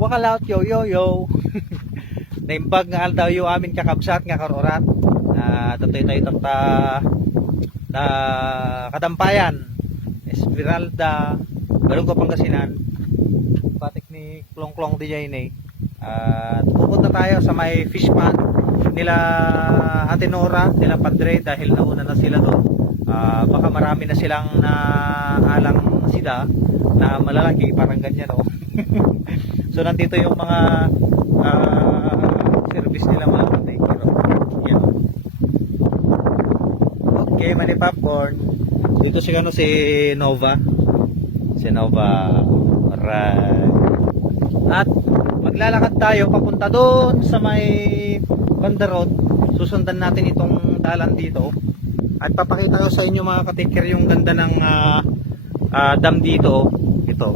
Wakalaot yo yo yo. Naimbag nga daw yung amin kakabsat nga karorat. Tatay tayo takta na Kadampayan, Esmeralda, Barangay Pangasinan. Patik ni Klong-Klong DJ ni. At pupunta tayo sa may fish pond nila Ate Nora, nila Padre dahil nauna na sila doon. Baka marami na silang alang sida na malalaki, parang ganyan oh. So nandito yung mga service nila mga katay. Yan. Okay, mani popcorn. Dito si si Nova. Si Nova. Alright. At maglalakad tayo papunta doon sa may Banda Road. Susundan natin itong dalan dito. At papakita ko sa inyo mga katiker yung ganda ng dam dito. Ito.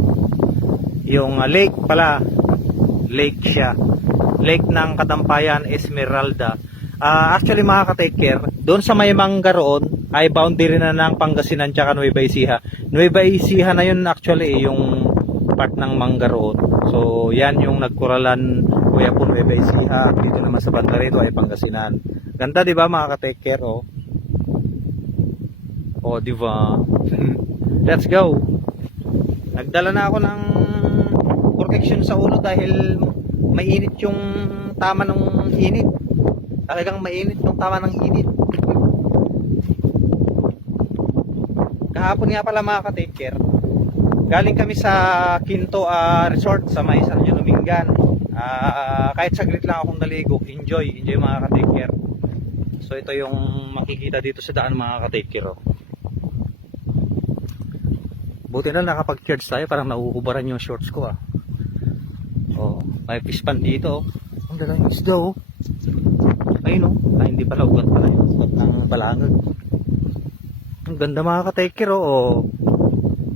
Yung lake pala. Lake siya. Lake ng Kadampayan, Esmeralda. Actually mga katiker, doon sa may Manggaroon ay boundary na ng Pangasinan tsaka Nueva Ecija. Nueva Ecija na yun actually yung part ng Manggaroon. So yan yung nagkuralan kuya po Nueva Ecija. Dito naman sa banda rito ay Pangasinan. Ganda di ba mga ka-take care oh. Oh di ba? Let's go. Nagdala na ako ng protection sa ulo dahil mainit yung tama ng init. Talagang mainit yung tama ng init. Kahapon nga pala mga ka-take care. Galing kami sa Quinto Resort sa may San Domingan. Kahit saglit lang akong naligo, enjoy mga ka-take care. So ito yung makikita dito sa daan mga ka-take care oh. Buti na nakapag-charge tayo, parang nauubaran yung shorts ko ah. Oh, may fish pan dito oh. Ang dalang isda oh. Ayun oh, hindi pala ugat pala yun. Ugat ng balangag. Ang ganda mga ka-take care oh.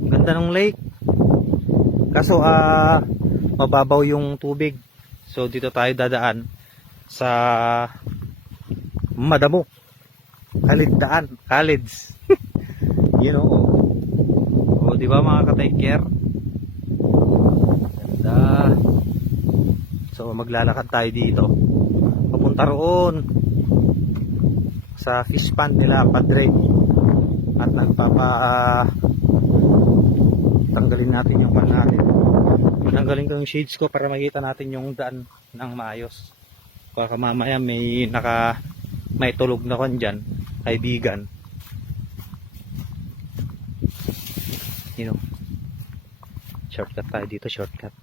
Ang ganda ng lake. Kaso mababaw yung tubig. So dito tayo dadaan sa madamo. Kalidaan, Kalids. You know. Oh, di ba mga ka-take care? Ganda. So maglalakad tayo dito. Papunta roon sa fish pond nila Padre. At tanggalin natin yung pan natin. Tanggalin ko yung shades ko para makita natin yung daan ng maayos. Baka mamaya may tulog na kan dyan, kaibigan. You know, shortcut tayo dito, shortcut.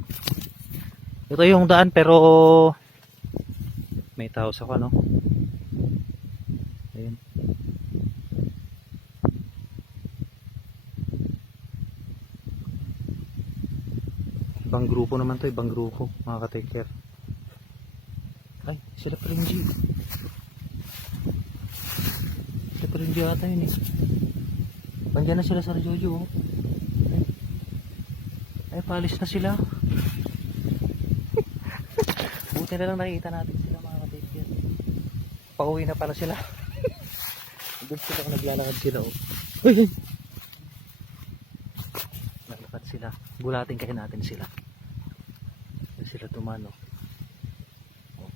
Ito yung daan pero may tao sa ano. Ayun. Ibang grupo naman to, ibang grupo mga ka-take care. Ay, sila pa rin G. Sila pa rin G ata yun eh. Bandiyan na sila sa Jojo oh. Ay, palis na sila. Buti na lang nakikita natin sila mga ka-take care. Pauwi na pala sila. Doon sila kung naglalakad sila oh. Uy! Naglalakad sila. Bulatin kayo natin sila. Doon sila tumano. Oh.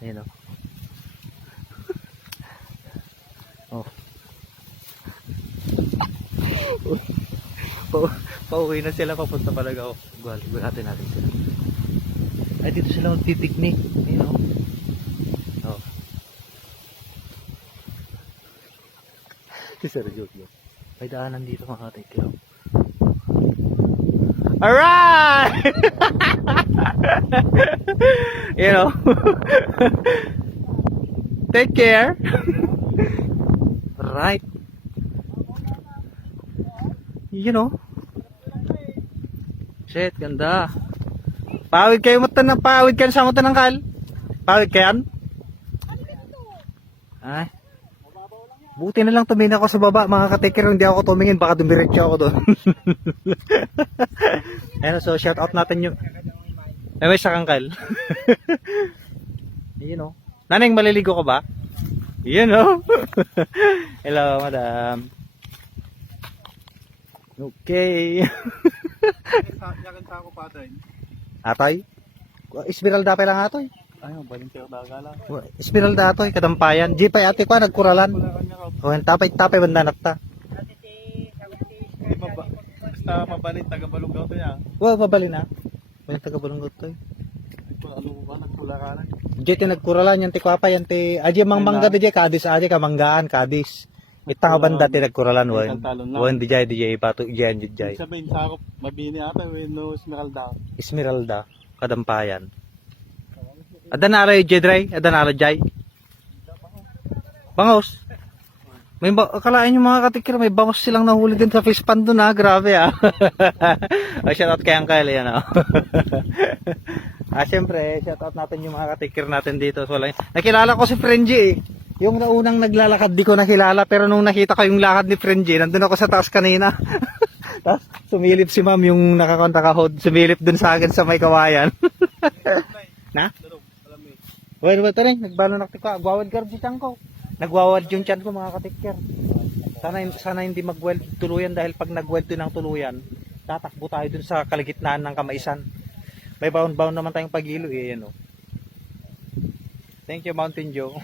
Ayun oh. Oh. Pauwi na sila, papunta palaga ako. Bulatin natin sila. Ay, dito sila magpipiknik. Ayun oh. Oh. Seryoso. May daanan dito mga ka-take care. Alright! You know. Take care. Right. You know. Shit, ganda. Pawid kayo pawid kayo sa mata ng kal. Pawid kayo. Ay. Buti na lang tumingin ako sa baba mga ka-take care, hindi ako tumingin, baka dumiretso ako doon. Ayan, so shout out natin yung may sakangkal. You know. Naneng, maliligo ka ba? You know. Hello madam. Okay. Yakin sa ako pa tayo. Atoy? Esmeralda pa lang atoy. Ay, volunteer daga lang. Esmeralda atoy, kadampayan. Di pa ate ko, nagkuralan. O, tapay banda nakta. Di ba ba? Basta mabalit, taga-balunggaw to niya. Wow, babali na. May taga-balunggot to. Ano ba, nagkulakaran? Di ti nagkuralan yan ti kwapa yan ti. Aji mangmangga di kadis aji kamanggaan kadis. Itang banda ti nagkuralan wan. Wan di jay pato jay di jay. Sabihin, sakop, mabini ata, no Esmeralda. Esmeralda, kadampayan. Adanara yung jedray, adanara jay. Bangos. May akalain yung mga katikir, may bangos silang nahuli din sa fish pond doon ha, grabe ha. Ay, shoutout kay Uncle yan ha. Siyempre, shoutout natin yung mga katikir natin dito. So, nakilala ko si Frenji eh. Yung naunang naglalakad di ko nakilala, pero nung nakita ko yung lakad ni Frenji, nandun ako sa taas kanina. Tapos sumilip si ma'am yung nakakontakahod, sumilip dun sa akin sa may kawayan. Na? Well, ito rin, nagbalo na ko, agwawad ka si tiyan ko. Nagwawad yung tiyan ko mga katikir. Sana hindi mag-weld tuluyan dahil pag nag-weld din ng tuluyan, tatakbo tayo dun sa kaligitnaan ng kamaisan. May bound naman tayong pag-ilo eh, yan o. Thank you Mountain Joe.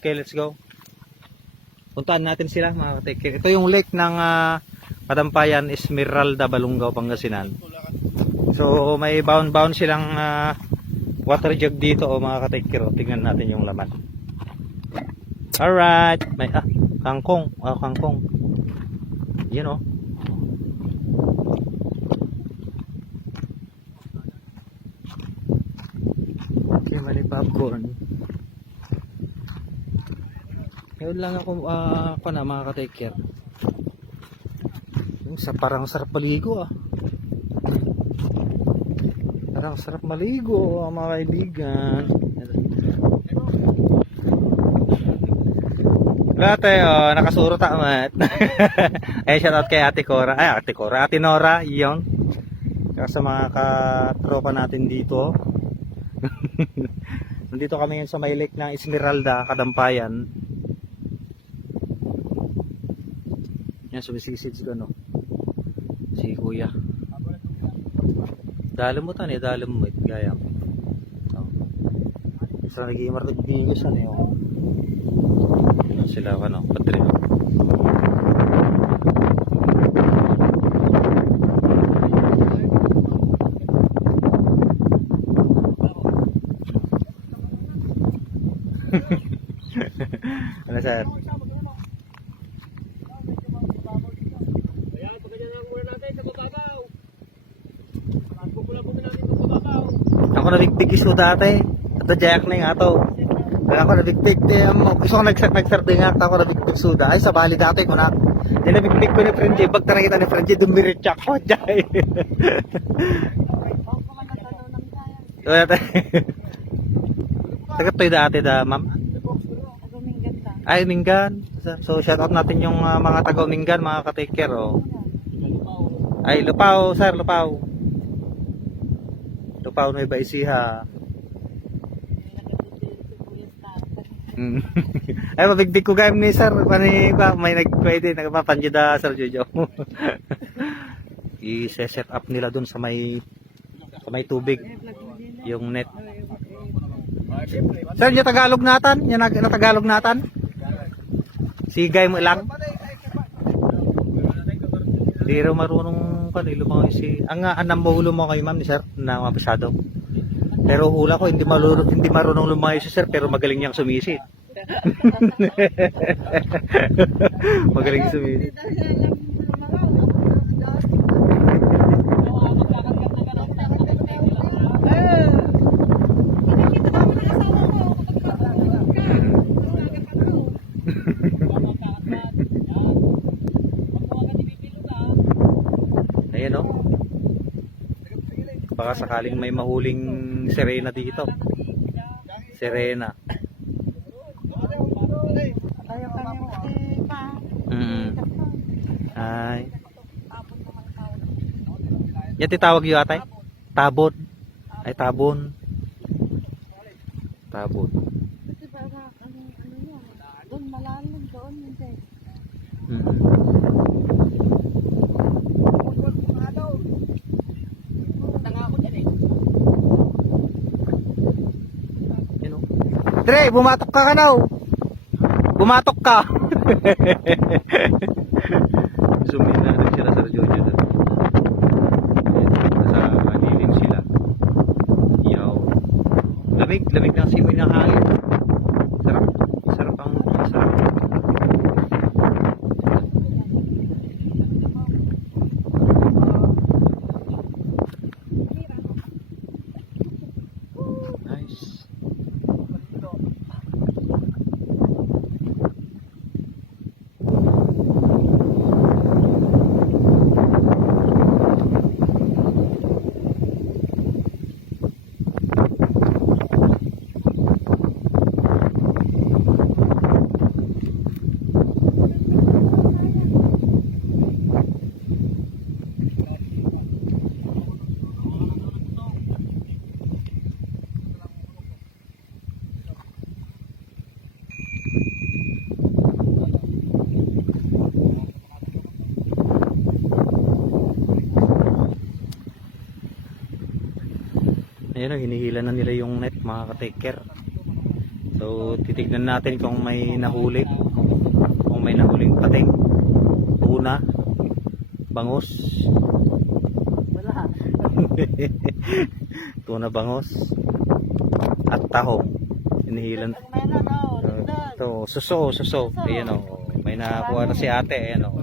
Okay, let's go. Puntaan natin sila mga katikir. Ito yung lake ng Kadampayan, Esmeralda, Balunggaw, Pangasinan. So may bound silang water jug dito o mga katikir. Tingnan natin yung laman. Alright. May kangkong. Kangkong. Yan o. Okay, mali popcorn. Ngayon lang ako na mga katikir. Parang sarap maligo Parang sarap maligo mga kaibigan. Dati nakasuro tamat. Eh shoutout kay Ate Cora. Ate Nora, iyon. Kaya sa mga katropa natin dito. Nandito kami ngayon sa may lake ng Esmeralda, Kadampayan. Yan, sumisisid si ano. Si Kuya. Dalam mo tani, dalam mo gaya. Sa naging martigbigas ano yun. Sila ano, patri. Ano sir? Ako nabigpig iso dati. Ito jack na yung ato. Ako nabigpig. Gusto ko nag-survey nga ako nabigpig suda. Ay sa bali dati ko na. Nabigpig ko ni Frenji. Pag nakita ni Frenji, dumirit ako. Jay. Sagat to yung dati da ma'am. Ay Mingan. So shout out natin yung mga taga Mingan, mga ka-take care. Ay Lupaw sir, Lupaw. Lupaw may baisiha. Ay mabigdig ko game ni sir. May nagpwede nagpapanjida sir Jojo. I-set up nila dun sa may tubig yung net. Sir, yung Tagalog natan? Yung Tagalog natan? Sigay mo lang. Di raw marunong kanilo mga si ang anambulo mo kay ma'am ni sir na mapasado. Pero hula ko hindi marunong lumayo si sir pero magaling niyang sumisid. Magaling sumisid. Ayan o. Baka sakaling may mahuling sirena dito. Sirena. Ay. Yan titawag yung atay? Tabot. Ay tabon. Tabot. Doon malalim doon hindi. Dre, bumatok ka ka now. Bumatok ka. Zoom in natin sila sa Jojo doon. Nasa malilim sila. Yo. Lamig ng simoy ng hangin. Sarap. Sarap ang sarap. Nice. Ayun, hinihila na nila yung net, mga ka-taker. So titignan natin kung may nahuli, kung may nahuling pating, tuna, bangus. Wala. Tuna, bangus at tahong. Hinihilan. Meron o. Ito, suso. Ayan o, may nakuha na si ate. Ayan o.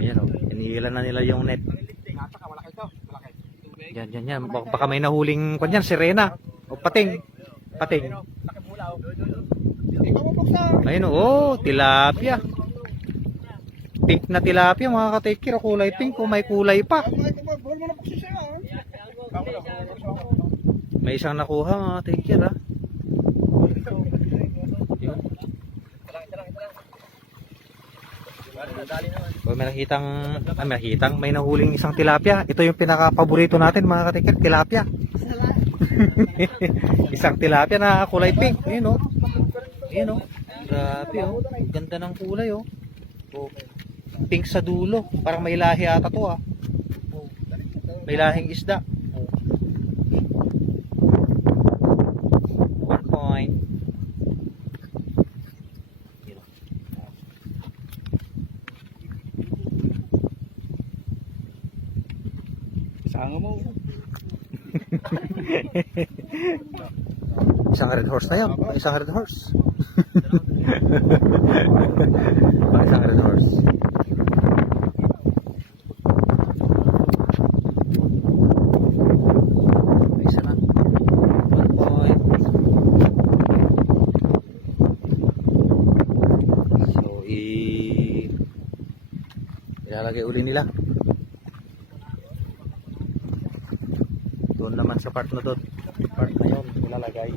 Ayan o, hinihilan na nila yung net. Yan. Baka may nahuling kwan yan, sirena. O pating. Ayun o, tilapia. Pink na tilapia, mga ka-taker. Kulay pink o may kulay pa. May isang nakuha, mga ka-taker, ha. Yun. O, may nahuling isang tilapia. Ito yung pinaka-paborito natin, mga ka-taker, tilapia. Isang tilapia na kulay pink. Ayun o. Grabe o. Ganda ng kulay o. Pink sa dulo. Parang may lahi ata to, ha. May lahing isda. 1 point. Sanga mo. Isang red horse na yun. Isang red horse. Isang red horse. Isa na. 1 point. So, ilalagay uli nila. Doon naman sa part na doon. Part na yun, ilalagay.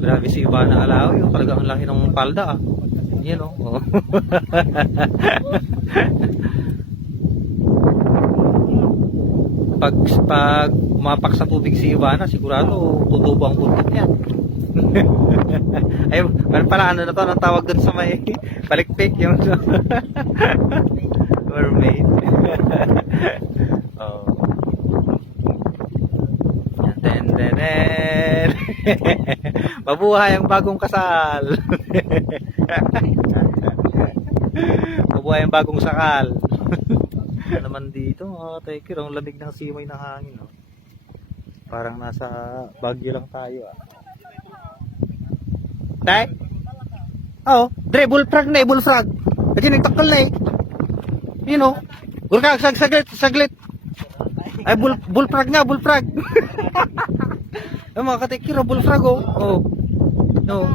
Grabe si Ivana Alaw, yung talagang laki ng palda, ah. Yan o. Oh. pag umapak sa tubig si Ivana, sigurado tutubo ang buntot niya. Ay, pala ano na to, anong tawag dun sa may palikpik yung mermaid. Oh. Ten. Mabuhay ang bagong kasal. Mabuhay ang bagong sakal. Ano naman dito, mga taker, ang lamig ng simoy ng hangin, oh. Parang nasa Baguio lang tayo, ah. Tay? Oh, Dre, bullfrog na eh, bullfrog. Kasi nagtakal na eh. You know, saglit. Ay, bullfrog nga, bullfrog. Ay, mga katikiro, bullfrog, oh. Oh. No.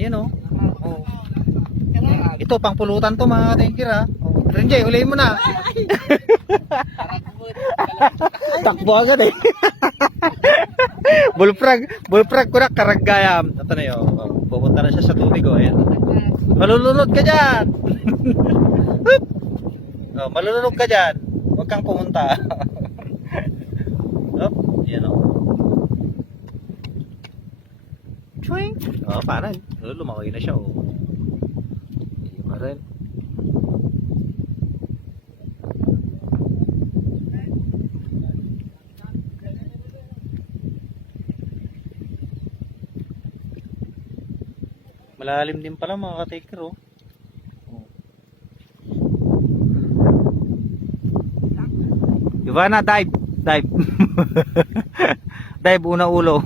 Yan, oh. Oh. Ito, pang pulutan to, mga katikiro, ha. Renjay, huliin mo na. Takbo agad eh. Bullfrog ko na karagayam. Ito na yun. Pupunta na siya sa tubig, oh. Ayan. Malulunod ka dyan. Oh, malulunod ka dyan. Huwag kang pumunta. Yan, oh. Oo, parang. Lumakoy na siya, oh. Hindi pa rin. Malalim din pala mga ka-taker, oh. Ivana, dive! Dive! Dive, una ulo.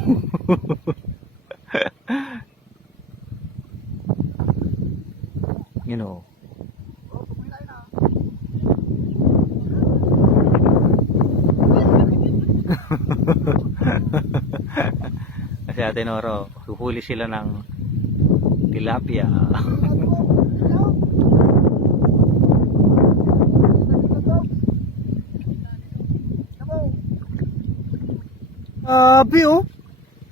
You know. Kasi Ate Noro, huhuli sila ng tilapia. Abi, oh.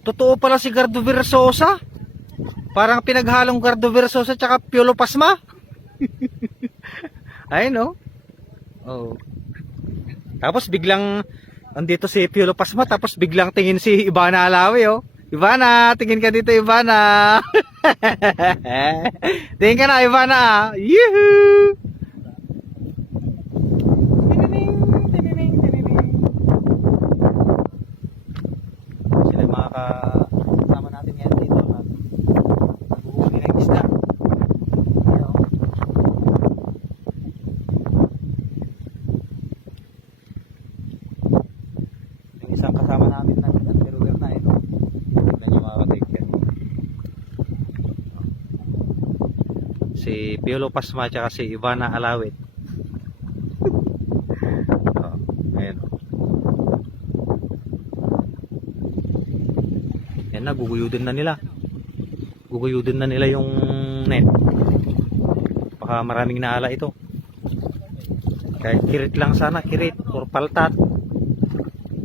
Totoo pala si Gardo Versosa. Parang pinaghalong Gardo Versosa tsaka Piolo Pasma. Ayun, oh. Oh. Tapos biglang andito si Piolo Pasma, tapos biglang tingin si Ivana Alawi, oh. Ivana, tingin ka dito, Ivana. Tingin ka na, Ivana. Yuhu! Sila yung mga kasama natin ngayon dito. Naghuhuli ng isda. Ayun. Yung isang kasama namin na nagtiruler na ito. Tignan nyo mga ka-taker. Si Piolo Pasma at si Ivana Alawit. Oh, ayan. Yan na, guguyudin na nila. Guguyudin na nila yung net. Baka maraming naala ito. Kahit kirit lang sana, kirit or paltat.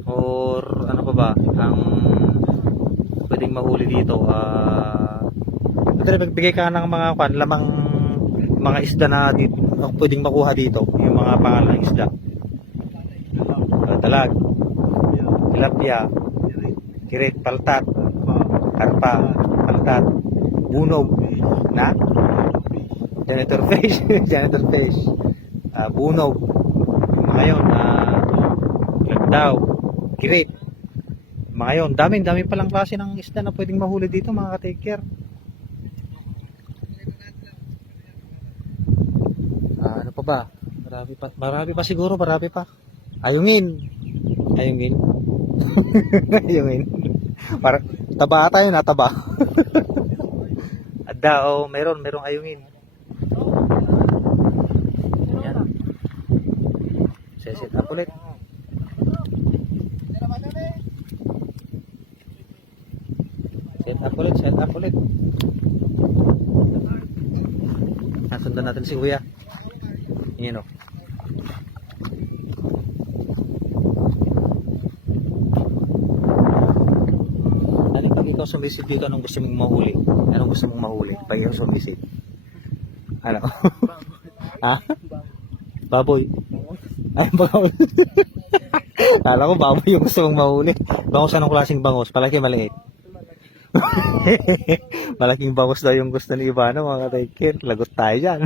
Or ano pa ba ang pwedeng mahuli dito. Magbigay ka ng mga lamang mga isda na dito, pwedeng makuha dito. Yung mga pangalang isda. Dalag, tilapia, kirit, paltat, karpa, paltat, bunog, na janitor fish, janitor fish, bunog, mga yun, lagdaw, kirit, mga yun, dami palang klase ng isda na pwedeng mahuli dito mga ka-taker. Ano pa ba? Marami pa siguro, marami pa. Ayungin. Ayungin. Para taba tayo na taba. At dao, merong ayungin. Yan. Set up ulit. Set up ulit. Nasundan natin si Kuya. Yan, oh. Pag ikaw sumisid dito, anong gusto mong mahuli? Anong gusto mong mahuli? Pag ikaw sumisid. Ano? Ha? Baboy. Ay, baboy. Kala ko baboy yung gusto mong mahuli. Bangos, anong klaseng bangos? Palaki, maliit. Malaking bangos daw yung gusto ni Ivana, mga ka-taker. Lagot tayo dyan.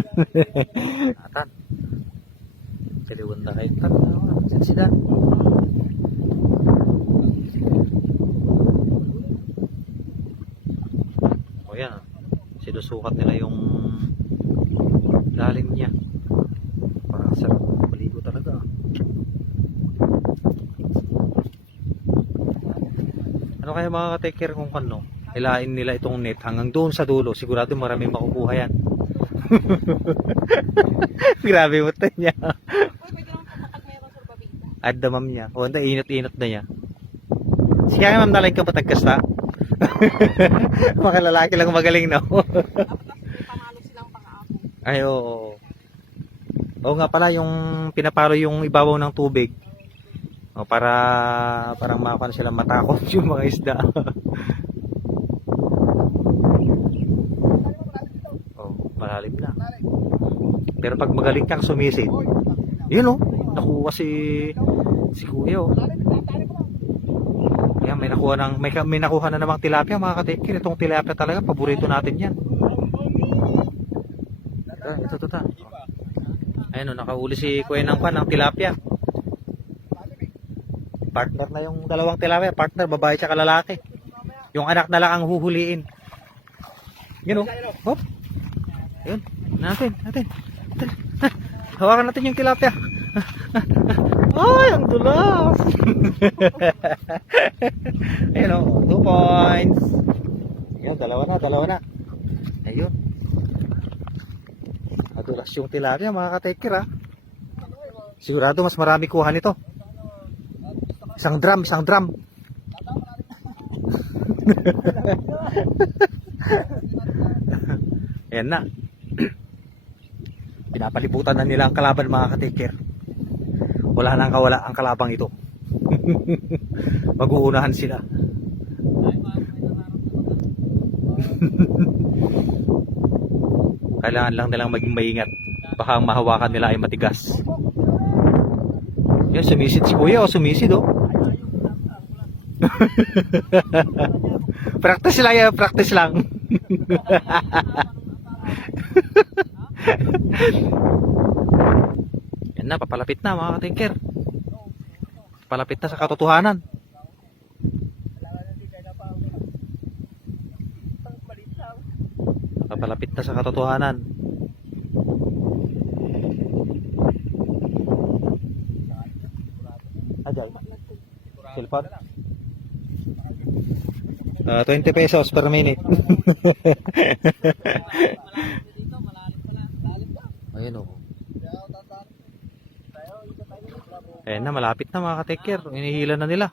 Atan. Kaliwan na kayo. Saan sila? O yan. Sinusukat nila yung lalim niya. Parang sarap. Maligo talaga. Ano kaya mga ka-taker kung ano? Hilain nila itong net hanggang doon sa dulo. Sigurado maraming makukuha yan. Grabe mo ito niya. At damam niya. O, inot-inot na niya. Sige nga ma'am, nalain ka patagkasta. Mga lalaki lang magaling na. Ay, oo. Oo nga pala, yung pinapalo yung ibabaw ng tubig. O, para parang makakuha silang matakot yung mga isda. Oh, malalim na. Pero pag magaling kang sumisid, yun, oh, nakuha si Kuya, oh. Ayan, may nakuha na namang tilapia mga katekir. Itong tilapia talaga, paborito natin yan. Ito. Ayun, nakahuli si Kuya ng Pan ng tilapia. Partner na yung dalawang tilapia. Partner, babae tsaka lalaki. Yung anak na lang ang huhuliin. Yun o. Hop. Ayun. Natin. Hawakan natin yung tilapia. Ay, ang dulas. Ayun o. 2 points. Ayun, dalawa na. Ayun. Madulas yung tilapia mga katekir ha. Sigurado mas marami kuha nito. Isang drum. Ayan na. Pinapalibutan na nila ang kalaban mga katekir. Wala nang kawala ang kalabang ito. Mag-uunahan sila. Kailangan lang nilang maging maingat. Baka ang mahawakan nila ay matigas. Yan, sumisid si Kuya o sumisid o. Practice lang. Yan na, papalapit na mga katingker. Palapit na sa katotohanan. Papalapit na sa katotohanan. Ajal. Cellphone? 20 pesos per minute. Ayun o. Ayan na, malapit na mga kateker. Inihila na nila.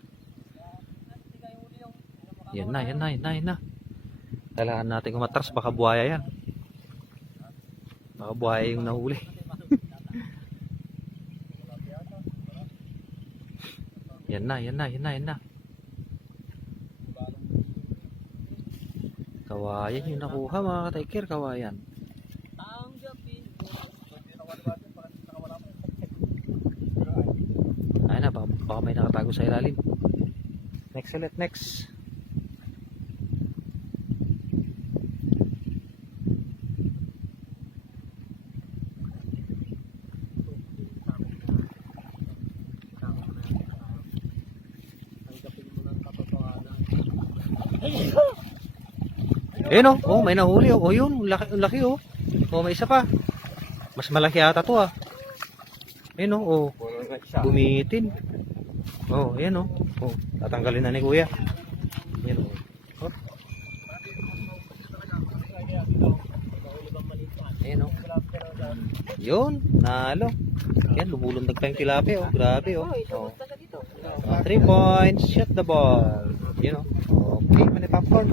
Yan na. Kailangan natin umatras, baka buhaya yan. Baka buhaya yung nahuli. Yan na. Kawayan yung nakuha mga kateker, kawayan. Ayun na, baka may nakatago sa ilalim. Next ulit, next. Ayun oh, may nahuli oh. Yun, laki oh. Oh, may isa pa. Mas malaki ata to ah. Ayun oh. Gumitin. Oh, ayan oh. Oh, tatanggalin na ni Kuya. Ayan oh. Oh. Ayan oh. Yun, nalo. Yan, lumulundag pa yung tilapia oh. Grabe oh. Oh. 3 points, shoot the ball. Yun oh. Okay, mani popcorn.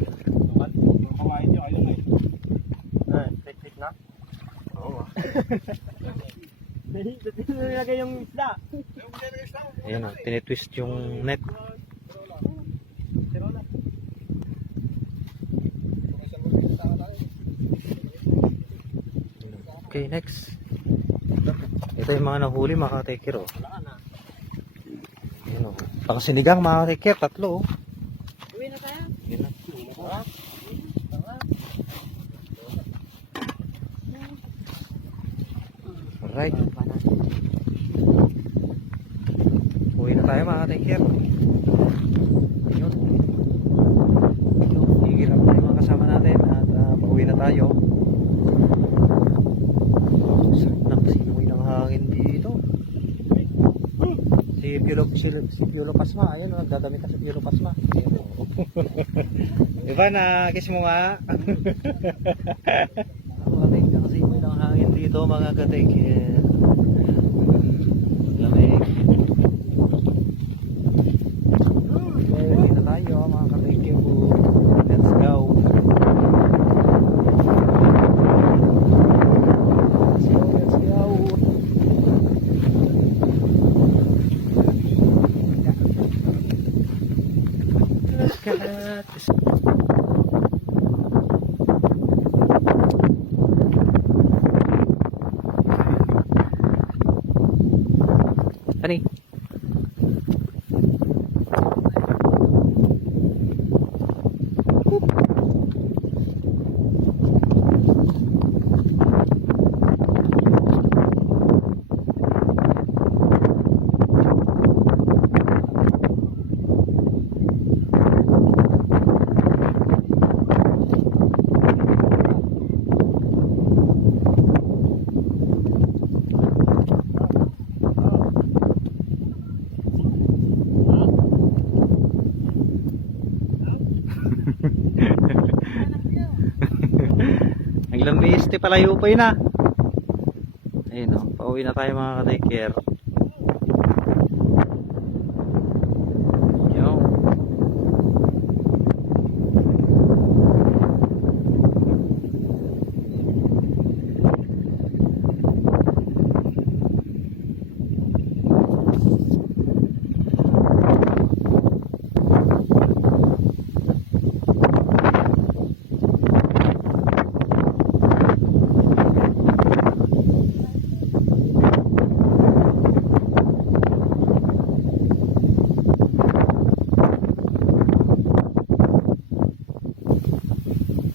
Tik na? Oo. Nilagay yung isda. Ayan o, tinitwist yung net. Okay, next. Ito yung mga nahuli mga katekir o. Ayan o. Pangsinigang mga katekir, 3 o. Uwi na tayo. Yun na. Alright. Uwi na tayo mga katekir. Ayun. Higirap na yung mga kasama natin at pauwi na tayo. Sarap ng simoy ng hangin dito. Si Piolo Pasma. Ayun, nagdadami ka sa Piolo Pasma. Diba na kiss mo nga? Malamig ng simoy ng hangin dito mga katekir. Lamig. Uwi na tayo mga katekir. Let's go. Let's go. Ani? Este palayo pa yun ah. Ayun o, pauwi na tayo mga ka-take care. Yo.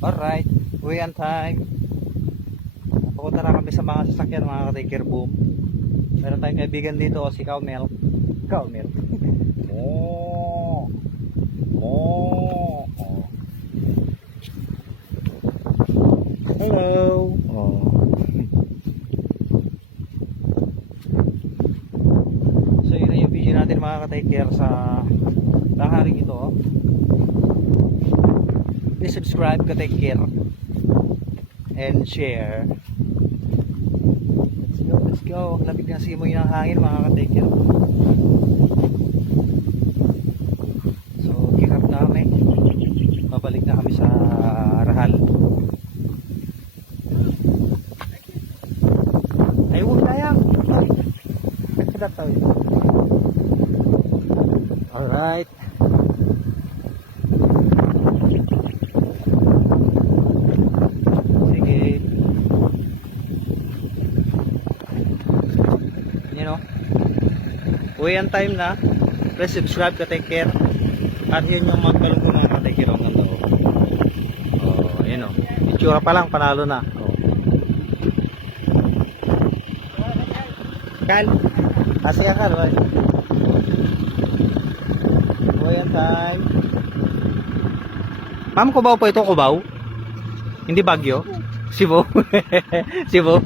Alright, uwian time. Papunta na kami sa mga sasakyan mga ka-take care boom. Meron tayong kaibigan dito si Kaumel. Kaumel. Oh. Oh. Hello. Oh. So yun na yung video natin mga ka-take care sa tanghaling ito. Oh. Please subscribe, ka-take care and share. Let's go. Ang lamig ng simoy ng hangin mga ka-take care. So, gear up na kami. Babalik na kami sa Rahal. Ay, huwag na yan. Alright. Sige. You know, uwian time na. Please subscribe, ka-take care. At yun yung magbalong mga ka-take care ang ganda. Oh, yun o. Itsura pa lang, panalo na. Oh. Kal. Asya ka, right? Uwian time. Ma'am, Cubao po ito, Cubao? Hindi Baguio? Cebu? Cebu?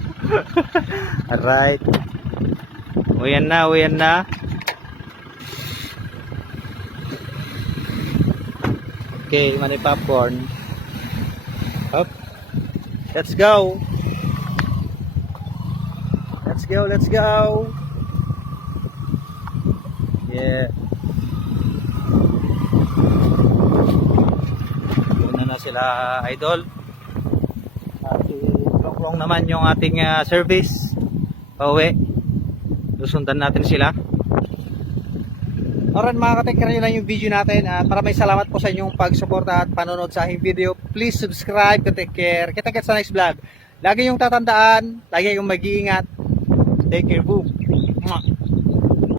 Alright. Uwian na, uwian na. Okay, mani popcorn. Up. Let's go. Let's go, let's go. Yeah. Una na sila, idol. At long naman yung ating service. Pauwi. Susundan natin sila. Alright mga ka-take, yun lang yung video natin. At maraming salamat po sa inyong pagsuporta at panonood sa aking video. Please subscribe, ka-take care. Kita-kits sa next vlog. Lagi yung tatandaan, lagi yung mag-iingat. Take care, boom. Mwah.